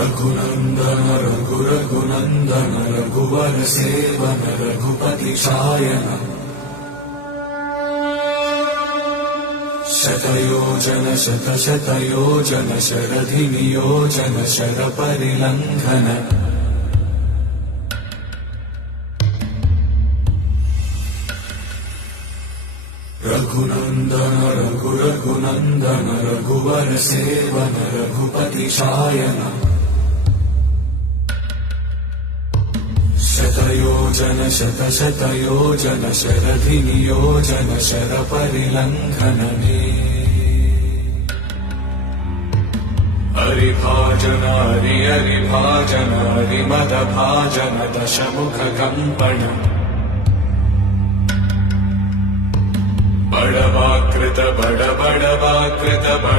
रघुनन्दन रघुरघुनन्दन रघुवर seven Raghupati Shayan शतयोजन शतशतयोजन शरधिनियोजन शरपरिलङ्घन Raghunandan रघुरघुनन्दन रघुवर seven Raghupati Shayan शतयोजन शतशतयोजन शरधिनियोजन शरपरिलङ्घन हरिभाजन हरिभाजन हरिमदभाजन दशमुख कम्पण बड़वाकृत बड़ बड़वाकृत बड़